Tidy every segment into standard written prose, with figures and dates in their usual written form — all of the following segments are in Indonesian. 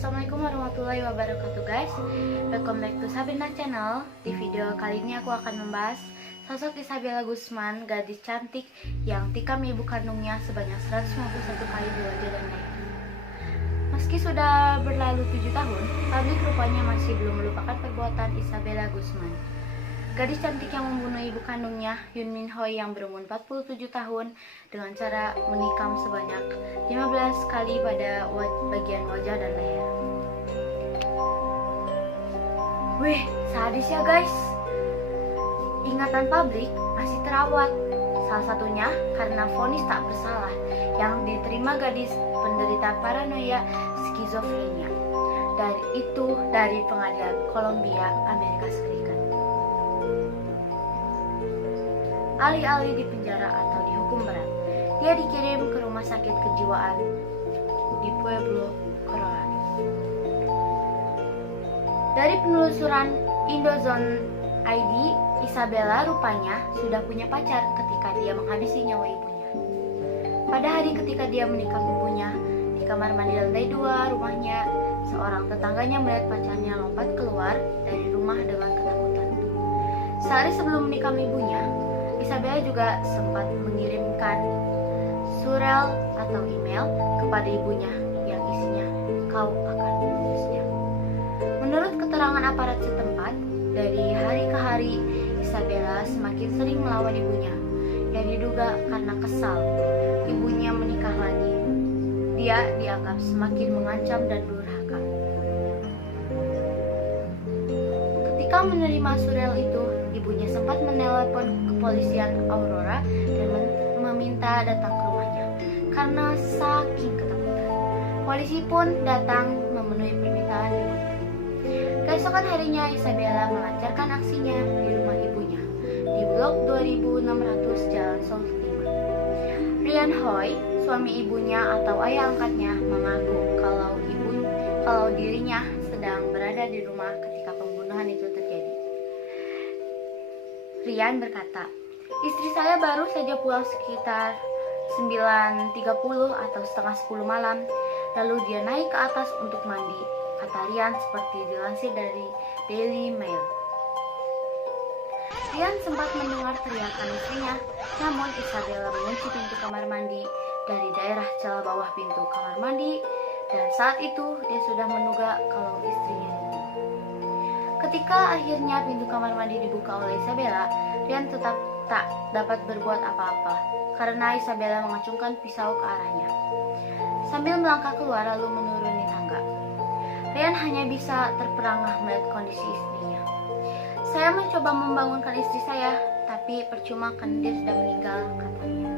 Assalamualaikum warahmatullahi wabarakatuh guys. Welcome back to Sabrina channel. Di video kali ini aku akan membahas sosok Isabella Guzman, gadis cantik yang tikam ibu kandungnya sebanyak 151 kali di wajah dan leher. Meski sudah berlalu 7 tahun, publik rupanya masih belum melupakan perbuatan Isabella Guzman. Gadis cantik yang membunuh ibu kandungnya, Yoon Min Hoy, yang berumur 47 tahun dengan cara menikam sebanyak 15 kali pada bagian wajah dan leher. Wih, sadis ya guys. Ingatan publik masih terawat, salah satunya karena vonis tak bersalah yang diterima gadis penderita paranoia skizofrenia dari pengadilan Columbia, Amerika Serikat. Alih-alih dipenjara atau dihukum berat, dia dikirim ke rumah sakit kejiwaan di Pueblo, Colorado. Dari penelusuran Indozone ID, Isabella rupanya sudah punya pacar ketika dia menghabisi nyawa ibunya. Pada hari ketika dia menikam ibunya, di kamar mandi lantai 2 rumahnya, seorang tetangganya melihat pacarnya lompat keluar dari rumah dengan ketakutan. Sehari sebelum menikam ibunya, Isabella juga sempat mengirimkan surel atau email kepada ibunya yang isinya, "Kau akan menulisnya." Menurut keterangan aparat setempat, dari hari ke hari Isabella semakin sering melawan ibunya yang diduga karena kesal ibunya menikah lagi. Dia dianggap semakin mengancam dan durhaka. Ketika menerima surel itu, ibunya sempat menelepon kepolisian Aurora dan meminta datang ke rumahnya karena saking ketakutan. Polisi pun datang memenuhi permintaan ibunya. Keesokan harinya, Isabella melancarkan aksinya di rumah ibunya di blok 2600 Jalan South 5. Ryan Hoy, suami ibunya atau ayah angkatnya, mengaku kalau dirinya sedang berada di rumah ketika pembunuhan itu terjadi. Ryan berkata, "Istri saya baru saja pulang sekitar 9.30 atau setengah 10 malam, lalu dia naik ke atas untuk mandi," kata Ryan seperti dilansir dari Daily Mail. Ryan sempat mendengar teriakan istrinya, namun Isabella mengunci pintu kamar mandi dari daerah celah bawah pintu kamar mandi, dan saat itu dia sudah menduga kalau istrinya dibunuh. Ketika akhirnya pintu kamar mandi dibuka oleh Isabella, Ryan tetap tak dapat berbuat apa-apa karena Isabella mengacungkan pisau ke arahnya. Sambil melangkah keluar lalu menuruni tangga, Ryan hanya bisa terperangah melihat kondisi istrinya. "Saya mencoba membangunkan istri saya, tapi percuma kan dia sudah meninggal," katanya.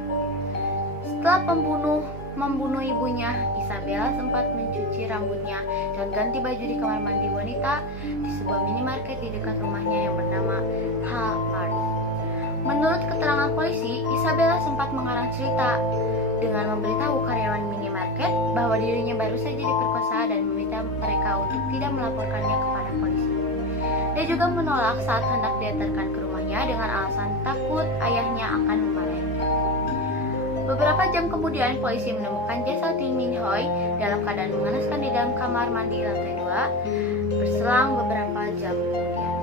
Setelah membunuh ibunya, Isabella sempat mencuci rambutnya dan ganti baju di kamar mandi wanita di sebuah minimarket di dekat rumahnya yang bernama H-Mart. Menurut keterangan polisi, Isabella sempat mengarang cerita dengan memberitahu karyawan minimarket bahwa dirinya baru saja diperkosa dan meminta mereka untuk tidak melaporkannya kepada polisi. Dia juga menolak saat hendak diantarkan ke rumahnya dengan alasan takut ayahnya akan memarahinya. Beberapa jam kemudian, polisi menemukan jasad Yoon Min Hoy dalam keadaan mengenaskan di dalam kamar mandi lantai 2. Berselang beberapa jam kemudian,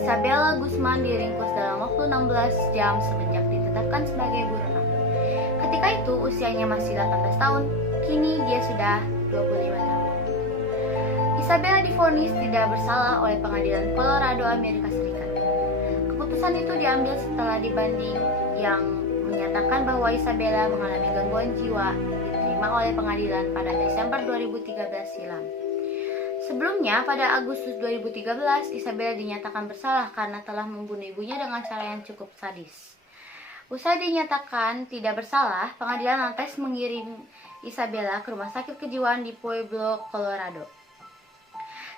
Isabella Guzman diringkus dalam waktu 16 jam semenjak ditetapkan sebagai buronan. Ketika itu usianya masih 18 tahun, kini dia sudah 25 tahun. Isabella divonis tidak bersalah oleh pengadilan Colorado, Amerika Serikat. Keputusan itu diambil setelah dibanding yang menyatakan bahwa Isabella mengalami gangguan jiwa diterima oleh pengadilan pada Desember 2013 silam. Sebelumnya, pada Agustus 2013, Isabella dinyatakan bersalah karena telah membunuh ibunya dengan cara yang cukup sadis. Usai dinyatakan tidak bersalah, pengadilan lantas mengirim Isabella ke rumah sakit kejiwaan di Pueblo, Colorado.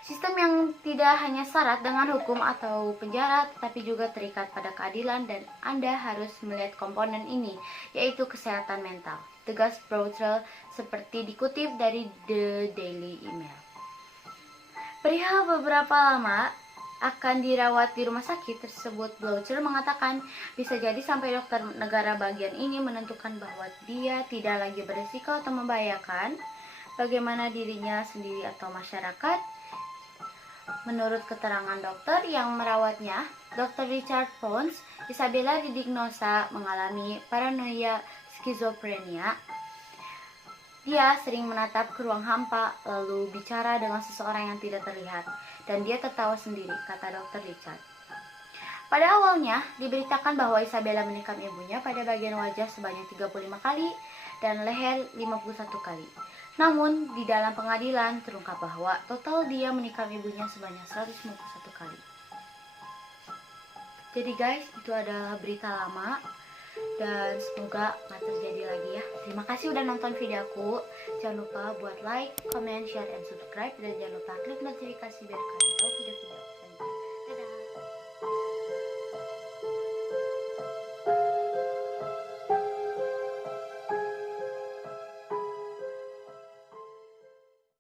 Sistem yang tidak hanya syarat dengan hukum atau penjara, tetapi juga terikat pada keadilan, dan Anda harus melihat komponen ini, yaitu kesehatan mental, tegas Broussel seperti dikutip dari The Daily Email. Perihal beberapa lama akan dirawat di rumah sakit tersebut, Broussel mengatakan bisa jadi sampai dokter negara bagian ini menentukan bahwa dia tidak lagi berisiko atau membahayakan bagaimana dirinya sendiri atau masyarakat. Menurut keterangan dokter yang merawatnya, Dr. Richard Pons, Isabella didiagnosa mengalami paranoia skizofrenia. Dia sering menatap ke ruang hampa, lalu bicara dengan seseorang yang tidak terlihat, dan dia tertawa sendiri, kata Dr. Richard. Pada awalnya, diberitakan bahwa Isabella menikam ibunya pada bagian wajah sebanyak 35 kali dan leher 51 kali. Namun, di dalam pengadilan terungkap bahwa total dia menikam ibunya sebanyak 151 kali. Jadi guys, itu adalah berita lama dan semoga gak terjadi lagi ya. Terima kasih udah nonton videoku. Jangan lupa buat like, comment, share, and subscribe. Dan jangan lupa klik notifikasi biar kalian